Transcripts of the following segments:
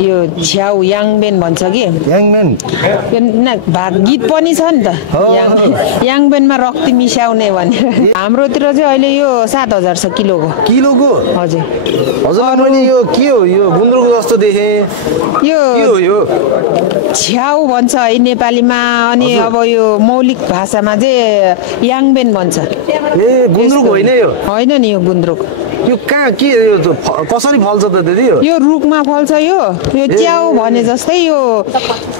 यो छ्याउ याङबेन भन्छ कि याङबेन गीत पनि छ नि त याङबेनमा रक्ती मिसाउने भनेर हाम्रोतिर चाहिँ अहिले यो 7,000 छ किलोको हजुर मैले यो के हो यो गुन्द्रुक जस्तो देखे यो छ्याउ भन्छ है नेपालीमा अनि अब यो मौलिक भाषामा चाहिँ याङबेन भन्छ गुन्द्रुक होइन नि यो गुन्द्रुक यो कहाँ के कसरी फल्छ त दिदी यो रुखमा फल्छ यो च्याउ भने जस्तै यो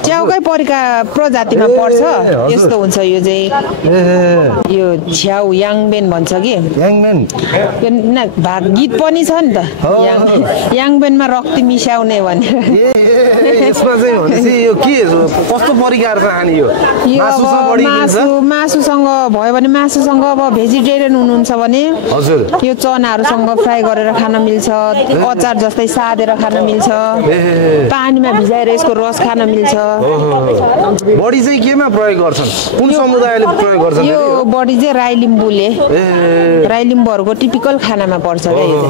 च्याउकै प्रजातिमा पर्छ यस्तो हुन्छ यो चाहिँ यो छ्याउ याङबेन भन्छ कि गीत पनि छ नि त याङबेनमा रक्ती मिसाउने भनेर यसमा चाहिँ भनेपछि यो के कस्तो परिकार खाने यो मासुसँग भयो भने मासुसँग अब भेजिटेरियन हुनुहुन्छ भने हजुर यो चनाहरूसँग फ्राई गरेर खान मिल्छ अचार जस्तै सादेर खान मिल्छ पानीमा भिजाएर यसको रस खान मिल्छ बडी चाहिँ केमा प्रयोग गर्छन् कुन समुदायले प्रयोग गर्छन् यो बडी चाहिँ राई लिम्बूहरूको टिपिकल खानामा पर्छ क्या यो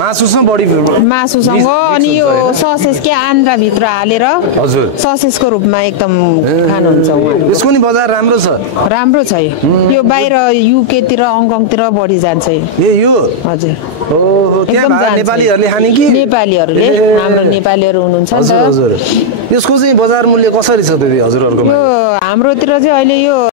मासुसँग अनि यो ससेज के आन्द्रा भित्र हालेर ससेजको रूपमा एकदम खानुहुन्छ यसको नि बजार राम्रो छ यो बाहिर युकेतिर हङकङतिर बढी जान्छ यो हजुर नेपालीहरूले खाने कि नेपालीहरूले हाम्रो नेपालीहरू हुनुहुन्छ नि त यसको चाहिँ बजार मूल्य कसरी छ दिदी हजुरहरुको यो हाम्रोतिर चाहिँ अहिले यो